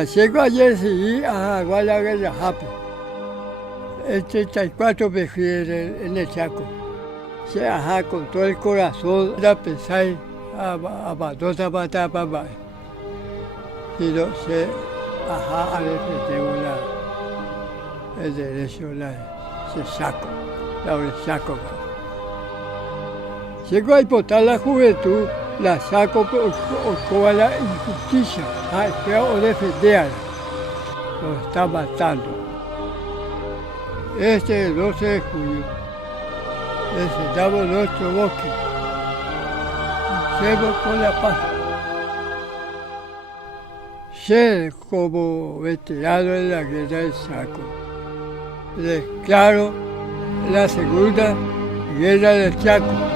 Llego ayer sí a Guadalajara, Jape. El 34 me fui en el Chaco. Ajá, con todo el corazón, la pensé a Batota Matapamá. Si no sé, ajá, a veces tengo el derecho, se saco, la saco. Llego a importar la juventud, la saco con la injusticia, o defenderla, lo está matando. Este es el 12 de julio, encendamos nuestro bosque, luchemos por la paz. Ser como veterano en la guerra del Chaco, declaro la Segunda Guerra del Chaco.